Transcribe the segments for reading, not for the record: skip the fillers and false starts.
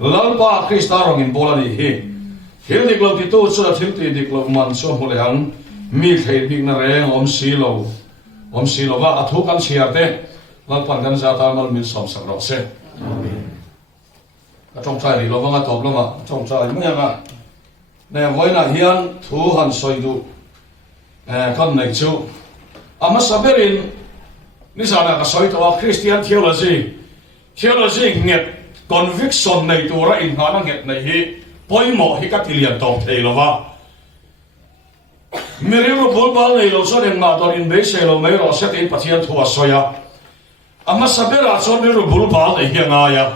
lalpa Krista rongin bolani hi hildik lo ti tu chu thilti dik lo man so hole hang mi thei dik na reng om si lo wa athu kan chiarte lalpan kan za ta mal min som sak ro se amen ka trong chai ri lo wa top lo ma trong chai mu nga ne voina hian thu han soi du kan nei chu ama saberin ni sana ka soi to Christian theology nget conviction này tụi ra in hóa năng nghiệp này hi bôi mỏ hi các liền tổng thể lo va mình riêng một bao này lo số đèn mà tôi in bế xe lo mấy lo sẽ đến phát hiện thua soya ama saber là số mình một bao này hiện ngay à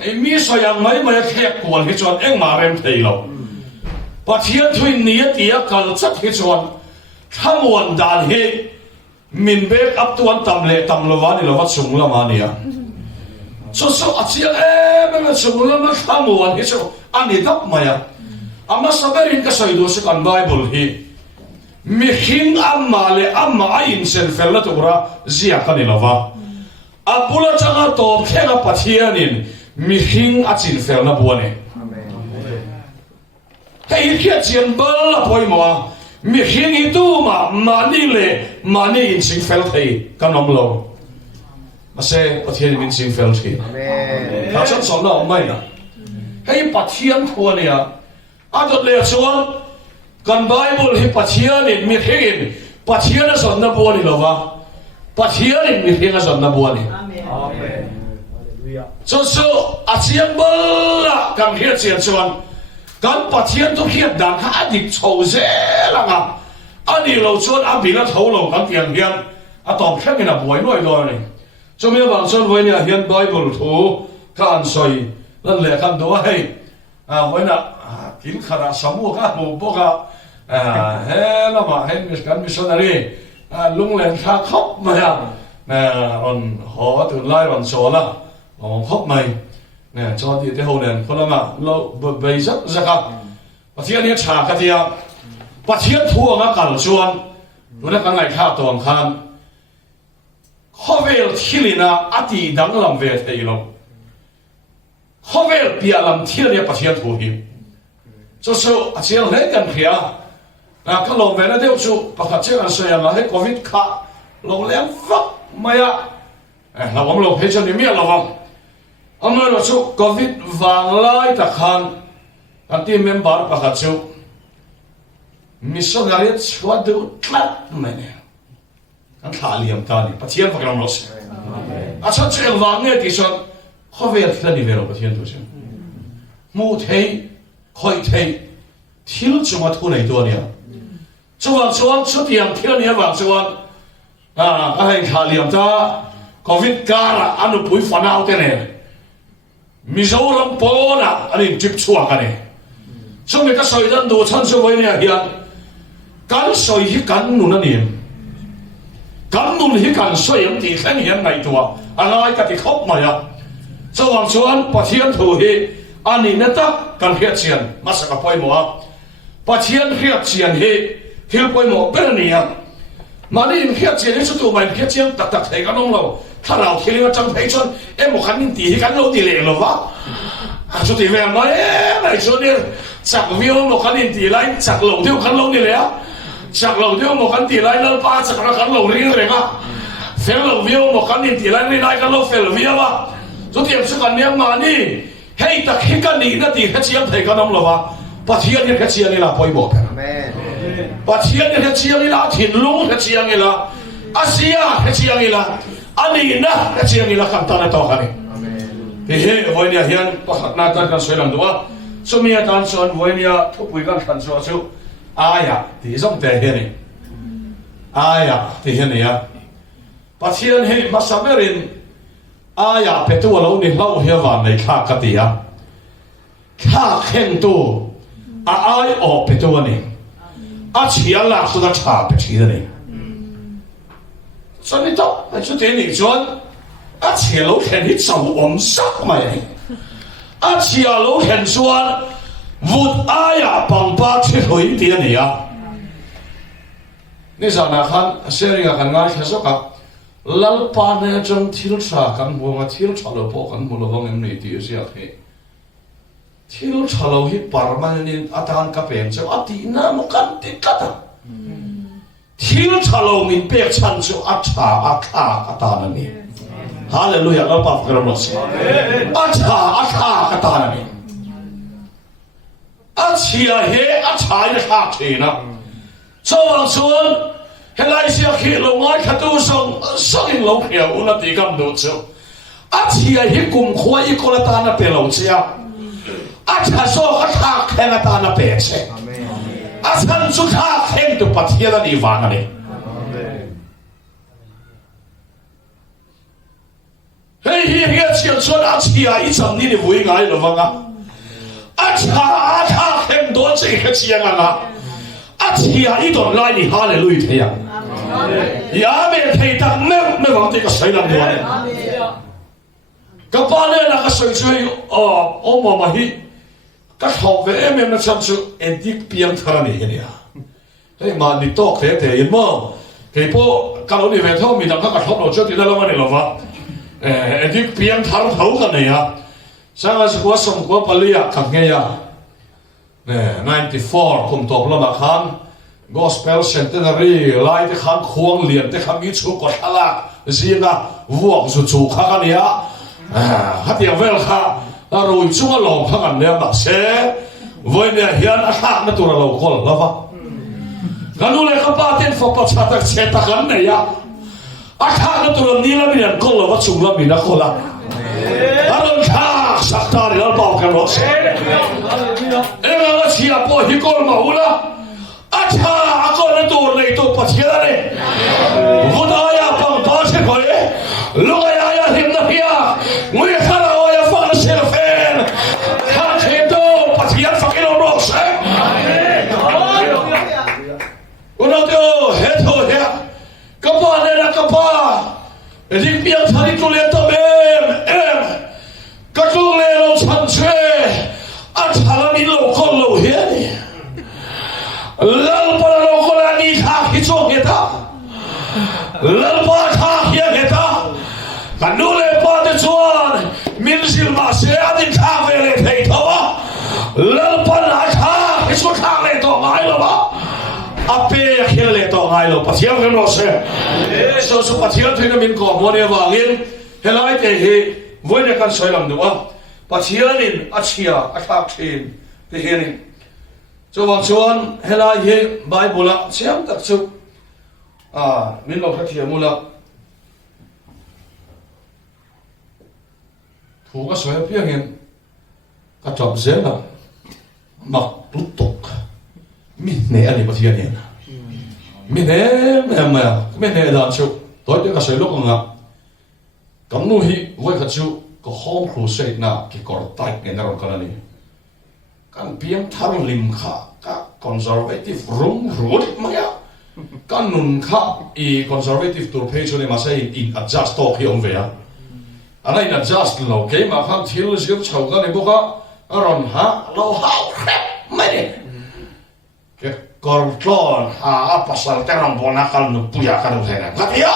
em mi soya mấy mấy khép quần hi chọn em mà em thấy lo phát hiện thui nia tia cần chất hi chọn tham quan đàn hi mình bế áp tuan tam lo va đi lo vắt sung lo mà nia so achiang em chung la ma thamuan hi chu ani dap maya ama saberin ka soidu se kan bible hi mi hing amma le amma ain sen fella tura zia kanilawa apula changa top khenga pathianin mi hing achin felna buane amen hei khia chian bal la poimo mi hing hi tu mani in sing fel thei kanom lo mà sẽ bắt thiên mình sinh phèn thì, ta chắc sống nào may na, hay bắt thiên thua này à, đợt lệ xuân, gần Bible hay bắt thiên này miệt hình, bắt thiên là sống na buồn này đâu va, bắt thiên này miệt hình là sống na buồn này, cho số chiang bơ là càng hiệt chiang xuân, gần bắt thiên tu hiệt đàn khá địch sầu dễ là ngà, anh đi lâu xuân bị nó thấu lâu gần tiền hiền, tổng khác như là buổi nói rồi này. Cho mình bằng chân với nhà hiện Bible thu kan soi lần lệ kan đó hay với nè kín khara samu ka mu boka he là mà hay mình missionary lung lên khá khóc mà còn họ từ lai bằng số là họ khóc mày nè cho thì thế hậu nền có là mà lâu bây rất cả và thiên nhiên trả cái gì và thiên thua ngã cản chuan rồi nó cái ngày khác toàn khan Hovel thilina ati dang lam ve thei lo Hovel pia lam thil ne pathian thu hi so achiang le kan khia ka lo ve na deu chu pakhat che an soya la he covid kha lo leng vak maya la wam lo he chon mi la wam amma lo chu covid wang lai ta khan kan team member pakhat chu missionary chwa du tlat mane anh thả liềm ta đi, bắt thiên phải làm lo sự. Sao chuyện vàng nghe thì sao? Khó về là đi về rồi bắt thiên thôi chứ. Mu thấy, khơi thấy, thiếu chúng ta thu nàyตัวเนี่ยช่วงtiền thiếuเนี่ยvàngช่วงanh thả liềm ta, covid cara, anh bùi phản áo thế này, Mizo làm bố na, anh chụp chuột cái này, xong người ta soi dân đồ chân số với này hiện, cắn soi hi cắn nụ nó niệm kan nun hi kan soyam ti khan hian ngai tua angai ka ti khop maya chawang chuan pathian thu hi ani na ta kan hria chian masaka poimo pathian hria chian hi thil poimo perania mani in hria chian hi chu tu mai hria chian tak tak thei kanong lo tharau thilinga chang thei chon em khan nin ti hi kan lo ti le lo wa chu ti ve mai nai chu ni chak viu mo khan nin ti lai chak lo thiu khan lo ni le chắc lâu tiêu một căn tiền lại lâu ba chắc là căn lâu riêng rồi mà phèn lâu viêu một căn tiền lại này căn lâu phèn lâu viêu mà số tiền số căn niệm mà đi hay ta khi căn đi nó tiền hết chiếm thầy căn ông lâu mà bắt thiên như hết chiếm như là bồi bổ bắt thiên như hết chiếm như là thiên lung hết chiếm như là Asia hết chiếm như là Anina hết chiếm như là căn ta này to cái này thì hệ với nhà hiện bắt nát căn soi làm đúng không số mi tan son với nhà thúc bùi căn soi số aya thì giống thế này aya thì thế này à pathian he masaberin aya petu lo ni lau he van nei kha ka tia kha khen tu ai o petu ni a chia la su da cha pe chi de ni so ni to chu te ni chuan a chia lo khen hi chau om sak mai a chia lo khen chuan vụt ai à bằng ba chiếc hối tiền này à, nên giờ nào khăn sharing khăn ngay hết số cả lalpa ne jang thil tha kan muanga thil thalo po kan mulo wang em nei ti sia the thil thalo hi permanent atan ka pen che ati na mo kan ti kata thil thalo min pek chan chu atha akha kata na ni hallelujah lalpa karam lo se atha akha kata na ni achia he achai na kha thina chawang chuan helai sia khi lo ngai khatu song songin lo khia una ti kam do chu achia hi kum khoi i kola ta na pe lo chia acha so kha khenga ta na pe che asan chu kha khen tu pathia da ni wang ani hei hi chian chuan achia i cham ni vui ngai lo wanga acha khen do che kha chiang anga achia i don lai ni hallelujah thea ya me thei tak me wang te ka sai lam ni ane ka pa le na ka soi chui o ma ma hi ka thau ve em na cham chu edik piang thara ni he ya hei ma ni tok te in mo ke po ka lo ni ve tho mi da ka thop lo chu ti la lo ma ni lo wa edik piang thar thau ka ne ya sa ga ko som ko palia ka nge ya 94 kum top lo ma khan gospel centenary lai te kham khuang lian te kham i chu ko thala zinga vuak zu chu kha ka nia hatia vel kha la roi chunga lo kha kan ne ma se voi ne hian a kha na tur lo kol lava kanu le ka pa ten fo pa cha ta che ta kan ne ya a kha na tur ni la mi an kol lo wa chung la mi na kola aron kha saktar al pa ka lo se e la chia po hi kol ma ula acha ako na tur nei to pathia ne vodaya pang pa se koi lugaya ya him na pia ngui khara o ya fa na sel fen ha che to pathia fakilo ro se uno to he to he kapa ne na kapa dik piang thari tu le to em ka tu le lo chan che acha la mi lo kol lo he ni lalpa lo kola ni kha khicho heta lalpa kha khia heta kanule pa de chuan min sil ma se adin kha vele thei thawa lalpa na kha khicho kha le to ngai lo ba ape khia le to ngai lo pathiam kan lo se so so pathiam thina min ko mo ne wangin helai te he voine kan soilam duwa pathianin achia athak thin te henin cho vang chuan helai he bible a chiam tak chu min lo kha thia mula thu ka soi piang hin ka chop zela mak tutok min ne ani pathian hin min ne me ne da chu toi te ka soi lo nga kam nu hi voi kha chu ko home crusade na ki kor tai ne na ron kana ni kan piang thar lim kha ka conservative room road maya kan nun kha I conservative tur page ne ma sai in adjust to hi on ve ya ana in adjust lo ke ma kham thil zir chau ka ne boka aron ha lo ha mai ke kortlon ha pasal terang bona kal nu puya ka do hena ngatia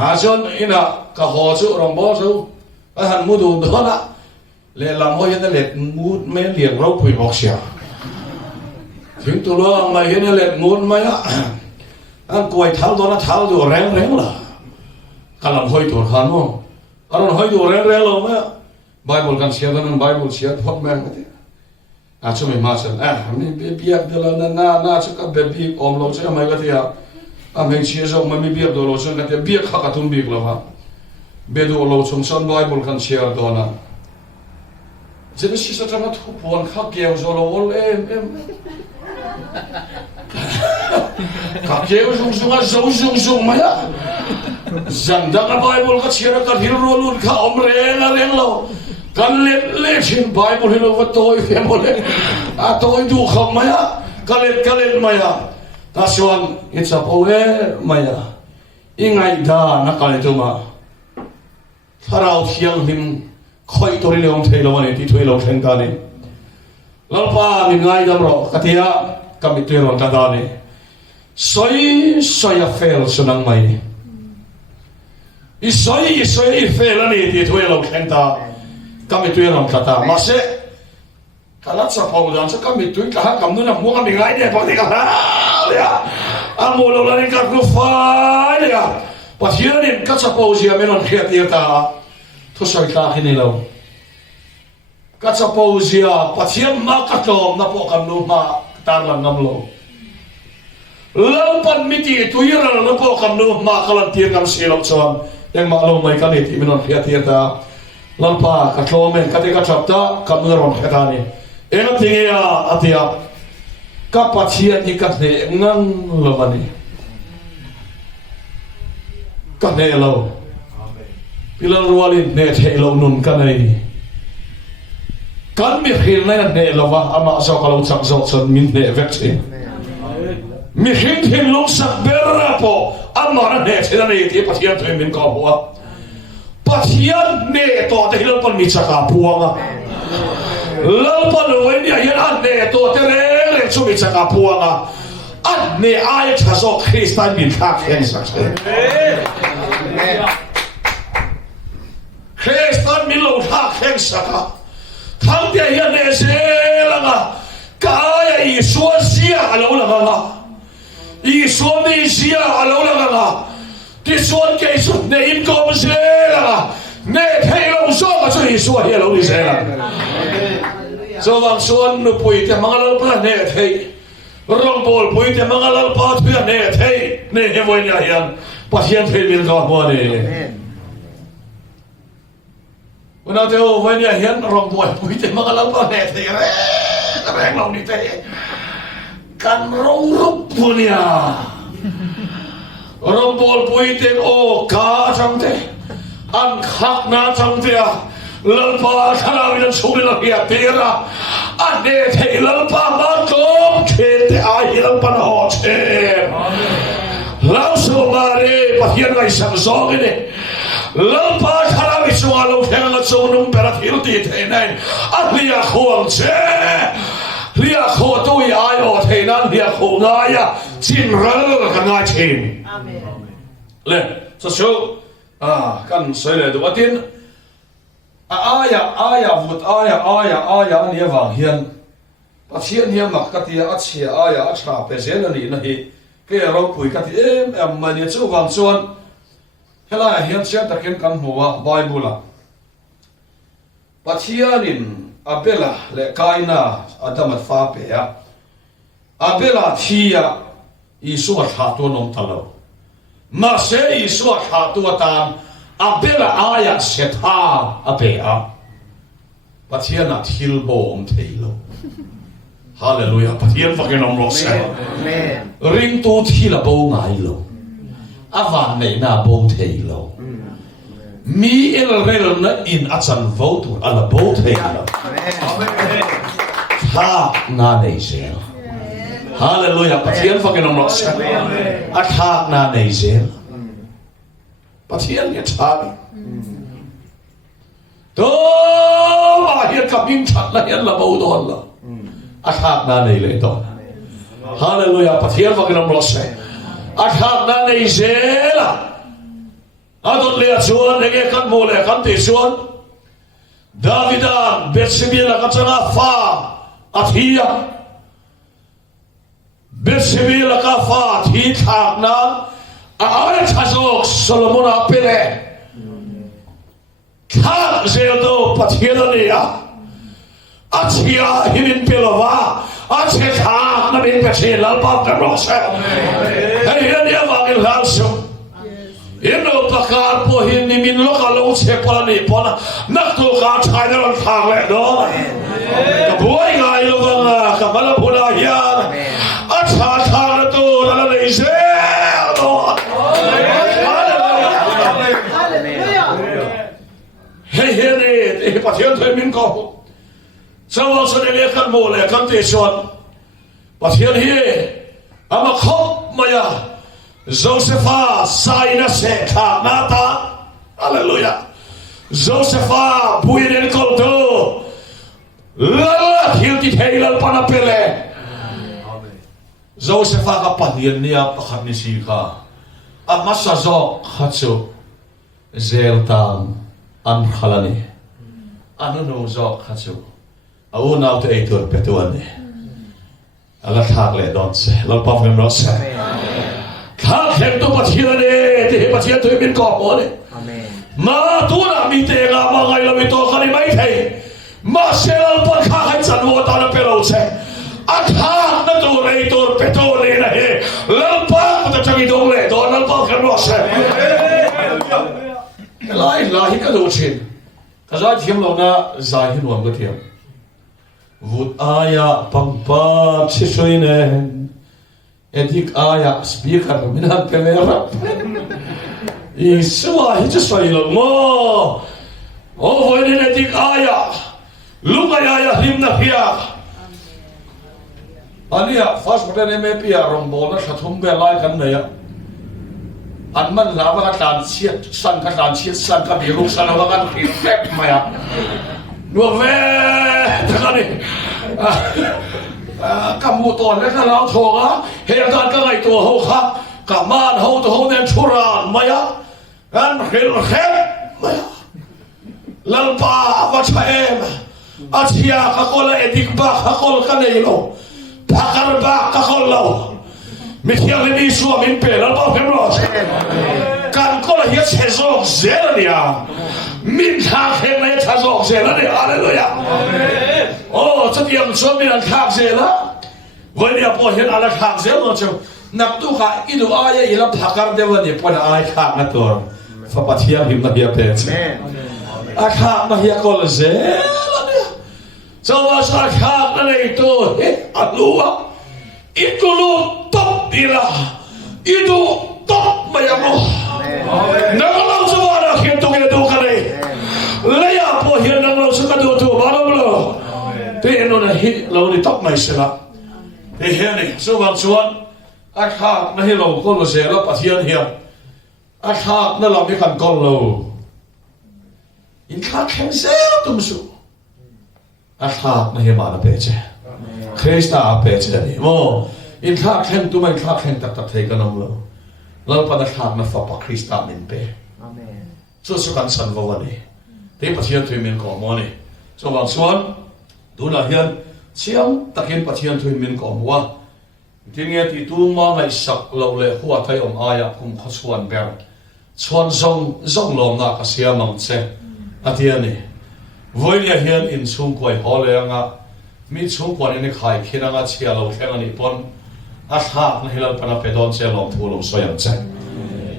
ha jon ina ka ho chu rong bo chu a han mu du do na le lam ho yen le mut me liang ro pui bok sia thing tu lo ma yen le ngun ma ya an koi thal do na thal do reng la kalam hoi tur khan mo aron hoi do reng lo ma bible kan sia dan bible sia thot me ngati a chu me ma chan mi be biak de la na chu ka be bi om lo che ma ga tia a me chia zo ma mi biak do lo chen ka te biak kha ka tum bi lo ha be do lo chung son bible kan sia do na jadi sisa sama tu puan kakek zolo ol em kakek zung maya zandang Bible kat siapa kat hirulun ka omreng lo kan let sin Bible hilo vatoi femole atoi du kham maya kalet maya taswan it's a power maya ingai da nakalituma tharau hiang him khoi tori leong thei lo ne ti thoi lo theng ka ne lalpa mi ngai dam ro katia kamit ron ka da ne soi a fel sunang mai isoi fela ni ti thuê lâu khen ta kami tuyên lòng ta mà sẽ cả lát sập hậu đàn sẽ kami tuyên cả cầm núi nằm mua kami gái này bằng thì cả đấy à anh mua lâu là nên cắt nó phai đấy à và hiện nên cắt sập hậu gì à mình còn khét tiệt ta thôi soi ta khi này lâu cắt sập hậu gì à và hiện mà cắt lom na po cầm núi mà ta làm ngâm lâu lâu pan miti tuyên là nó po cầm núi mà cái lần tiền ngâm xì lâu chọn yang maklum mai kan itu minon khiatia ta lampa ka tlomen ka te ka chapta ka nuron khatani enga tingia atia ka pathian hi ka ne ngang lovani ka ne lo pilal ruali ne the lo nun ka nei kan mi khil na ne lova ama so ka lo chak zo chon min ne vekse mi khil lo sak berra po amma ne thena ne ti pathian thoi min ka huwa pathian ne to te hilal pan mi chaka puanga lal pan loi ni yan an ne to te re chu mi chaka puanga an ne ai chazo Christian bin khak hen sakse Christian min lo khak hen saka Thangtea yan ne se langa ka ya I suan sia alo langa I suan ni sia alo langa ti suan ke su ne in kom se langa ne thei lo so ka su I suan hi lo ni se la so wang suan nu pui te mangalal pa ne thei rong bol pui te mangalal pa thu ne thei ne he voi nya hian pathian thei min ka mo ne Una te o voi nya hian rong bol pui te mangalal pa ne thei reng lo ni thei kan rong rup punya rong bol pui te o ka chang te an khak na chang te lalpa khana wi chumi la ya tera an ne thei lalpa ma kom khe te ai lalpa na ho che lao so mare pathian ngai sang zong ne lalpa khana wi chunga lo theng la chunung pera thil ti the nai an lia khong che lia kho tu ai o thei nan lia kho nga ya chin ral ka nga chin amen le so kan soi le do atin aya vut aya ani awang hian pathian hian mak katia achia aya acha pe zen ani na hi ke ro pui kati em mani chu wang chuan hela hian sia takin kan huwa bible pathianin abela le kaina adamat fa pe ya abela thia isu tha tu nom talo ma se isu tha tu tan abela aya setha apea pathiana thilbom theilo hallelujah pathian fucking om rock amen ring tu thila bo ngai lo awan nei na bo theilo mi el rel na in achan vote ala bo theilo amen ha na nei se hallelujah pathian fucking om rock amen atha na nei se pathian ye chali to ma hian kapin chat la hian la bo don la athak na nei le to hallelujah pathian fucking om rock athak na nei se la adot le chuan nge kan mo le kan ti chuan Davidan Betsebila ka changa fa athia Betsebila ka fa thi thak na ai chazok Solomon apele thak zeldo pathian ni a achia himin pelova ache thak na bin peche lalpa ka rosa hey ni awang lalso ino pakar po hin ni min lokalo che pani pona nakto ka china ran thak le do ka boy ngai lo wanga ka bala puna hian acha thak to la nei se hey hey pathian thoi min ko sao so ne kan mo le kan te son pathian hi ama khop maya Josepha saina se kha nata hallelujah Josepha buinen kolto la hilti heilal pana pele amen Josepha ka pathian nia pakhat ni si kha amasa zo khachu zel tam an khalani anu no zok khachu au nau te eitur petuani ala thak le don se lo pa fem ro se thak hem to pathian ne te pathian to min ko mo ne ma tu na mi te ga ma ngai lo mi to khani mai thei ma sel pa kha khai chan wo ta na pe lo se a thak na to rei to peto ne na he lo pa ta changi dong le do na pa fem ro se lai ka do chin ka za thiam lo na za hi nuam ka thiam vut aya pangpa chishoine edik aya speaker mina pemera iswa hi chisoi lo mo o voine edik aya lunga aya himna pia ania fast button me pia rombol na sathum be lai kan ne ya anman lava ka tan chiat san ka tan chiat san ka bi ru san wa kan khir pep maya no ve thani kamu ton le ka lao thoga he dan ka ngai to ho kha ka man ho to ho nen churan maya an khil khem maya lalpa wa chaem achia ka kola edik ba ka kol ka nei lo phakar ba ka kol lo mi thiang ni suwa min pe lal ba phem ro kan kola hi chezok zelania min tha khem nei chazok zelania hallelujah oh chatiam so min an khak zela vonia po hen ala khak zel no chu nak tu kha idu aya ila phakar dewani pon ai khak na tor fa pathiam him na bia pe a khak na hi kol zelania so was a khak na nei to alua itu lu top ila itu top mayamo nangalo suara kento ke do kare leya po hian nangalo suka do to balolo te eno na hi lo ni top mai sela te hian ni so wang chuan a khak na hi lo ko lo sela pathian hian a khak na lo mi kan kol lo in khak khem sel tum su a khak na hi ma na pe che Krista apet ni mo in khak khem tu mai khak khem tak tak thei kanom lo lo pa na khak na fa pa Krista min pe amen so su kan san vo ni te pathian thui min ko mo ni so wang suan du na hian chiam takin pathian thui min ko mo tinge ti tu ma ngai sak lo le huwa thai om aya kum khosuan ber chuan zong lom na ka sia mang che atia ni voilia hian in chung koi hole anga mi chung kwan ni khai khiranga chia lo theng ani pon a thak na hilal pana pedon che lom thu lo soyam che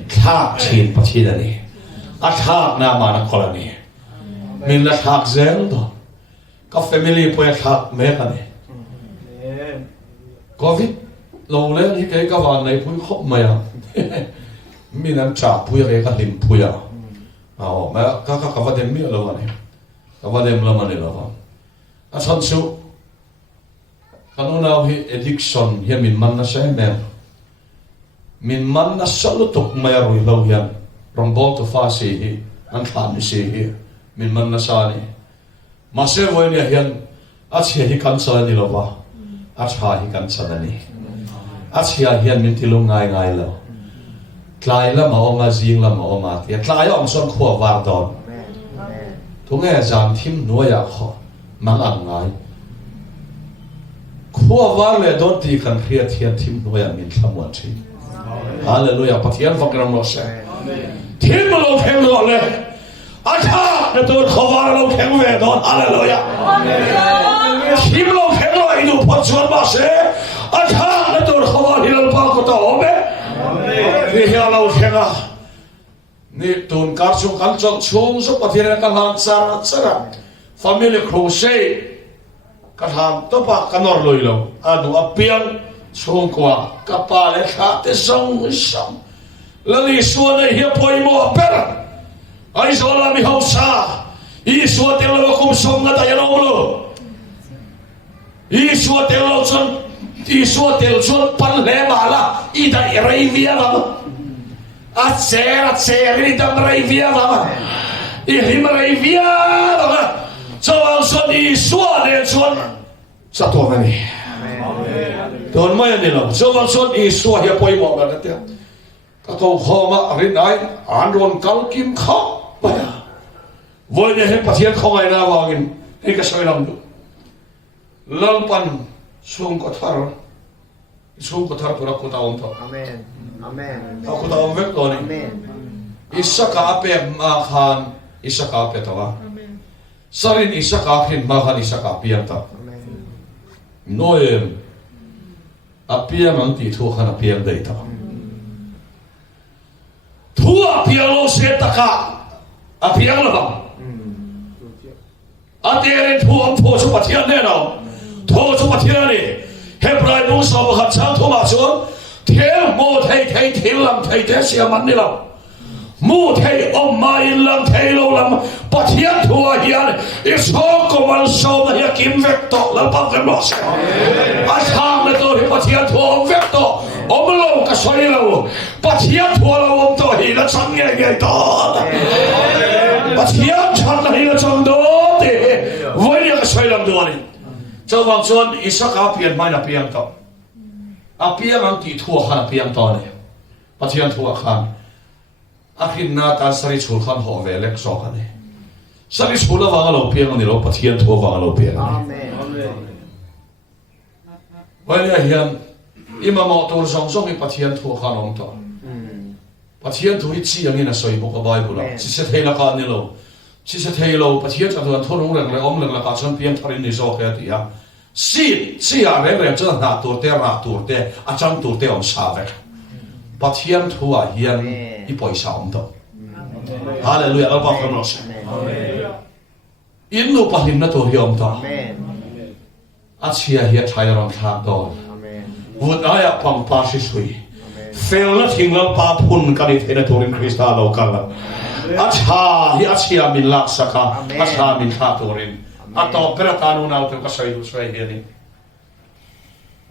thak chin pathid ani a thak na ma na kolani min la thak zel do ka family po thak me ka ni covid lo le hi ke ka wan nei pui khop ma ya mi nan cha pui ke ka lim pui ya ao ma ka va dem mi lo ani ka va dem lo ma ni lo a chon chu kanuna hi addiction hian min man na sai mem min man na solo tok mai roi lo hian rombol to fa se hi an khan ni se hi min man na sa ni ma se voi ni hian a che hi kan sa ni lo wa a cha hi kan sa ni a chia hian min ti lo ngai lo tlai la ma onga jing la ma oma ti tlai ong son khuwa war don thu nge jam thim no ya kho mang ang ngai khuwa war le don ti kan khria thian thim no ya min thamwa thi hallelujah pathian fakram lo se thim lo khem lo le a tha na to khawar lo khem ve don hallelujah thim lo khem lo idu phachon ba se a tha na to khawar hilal pa ko ta hobe ni hian lo khenga ni tun kar chung kan chok chung so pathian ka lan chara family crusade ka tham to pa kanor loi lo adu apian chung kwa ka pa le kha te song lali suana hi poi mo per ai so la mi hausa I suo te lo kum som na ta yalo lo I suo te lo son pan le mala I da rei via va a ser I da rei via va I him rei via va so al son I suo le son sa to mani don mai ni lo so al son I suo hi poi mo ga te cái tàu kho mà rin ai an ron kal kim kha voi ne he pathian không ai na wangin he ka soi lam du lalpan sung ko thar pura ko taom to Amen. Amen. ko taom vek to ni Amen. isaka ape ma khan isaka ape tawa sarin isaka khin ma khan isaka pian ta Amen. noem apiam ang ti thu khan apiam dei ta thu apiam lo se ta ka apiam la ba atere thu am tho chu pathian ne no tho chu pathian ni hebrai bu so ba khat sang thu ma chuan thel mo thei thil lam thei te sia man ni lo mu thei om mai lam thei lo lam pathian thu a hian is ho ko man so ma ya kim vek to la pa ke lo se a sang le to he pathian thu om vek to om lo ka soi lo pathian thu lo om to hi la chang nge to pathian chan la hi la chang do te voi ya ka soi lam do ni cho vang chuan isaka pian mai na pian to apiam ang ti thu khan apiam to ne pathian thu khan akhin na ta sari chul khan ho ve lek so khan ne sari chula wang lo piang ni lo pathian thu wang lo piang Amen. vai ya hiam ima mo tur song song i pathian thu khan om to pathian thu hi chi ang ina soi bo ka bible chi se thela ka ni lo chi se thelo pathian cha thon thorung reng le om lek la ka chon pian tharin ni zo ka ti ya si a re cho na tur te ra tur te a chang tur te om sa ve pathian thu a hian i poisa om to hallelujah al pa kham lo se in nu pahin na to hi om to Amen. a chia hi thai ron thak do Amen. vut aya pang pa si sui fel na thing la pa phun ka ni thena torin krista lo ka la a cha hi a chia min lak saka a cha min tha torin a to pera ta nu na to ka sai du sai hi ni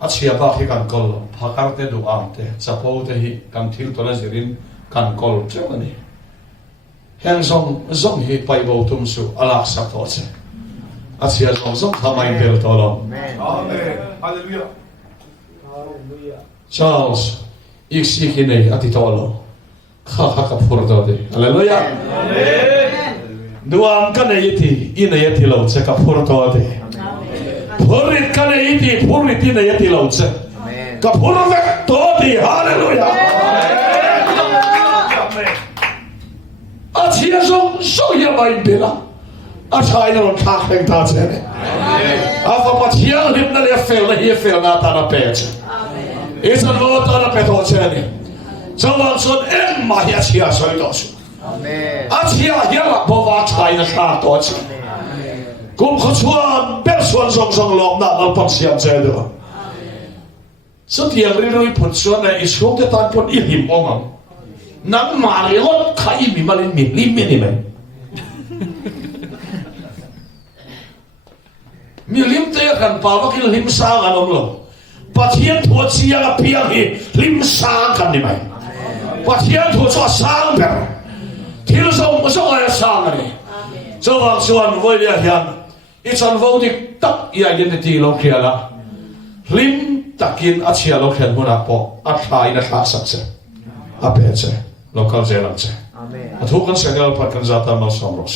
a chia ba khi kan kol phakar te du am te chapo te hi kan thil to la zirin kan kol che ni hen zong hi pai bo tum su ala sak to che a chia zong thamai pel to lo Amen. Hallelujah. Charles iksi ki nei ati to lo kha ka phur do de hallelujah duam ka nei ti ina yati lo che ka phur to de phurit ka nei ti phurit ina yati lo che Amen. ka phur ve to de hallelujah a chia so ya mai bela a chai no thak theng ta che ne a fa pa chia lim na le fel na hi fel na ta na pe che isa lo ta na pe to che ne cho wang son em ma ya chia soi to su Amen. a chia ya la bo wa chai na ta to che kum kho chuan per suan song lom na al pang siam che do so tiang ri roi phun suan na is hok te tan pon i him omam nang ma le lot khai mi malin mi lim mi ni mai mi lim te kan pa wa kil lim sa ga nom lo pathian thu chia la piang hi lim sa kan ni mai pathian thu cho sang per thil so ya sang ni so wang suan voi dia hian i chan vo dik tak i identity lo khiala lim takin a chia lo khen huna po a thai na kha sak se a pe che local zealand che Amen. a thu kan segal pat kan zata mal som ro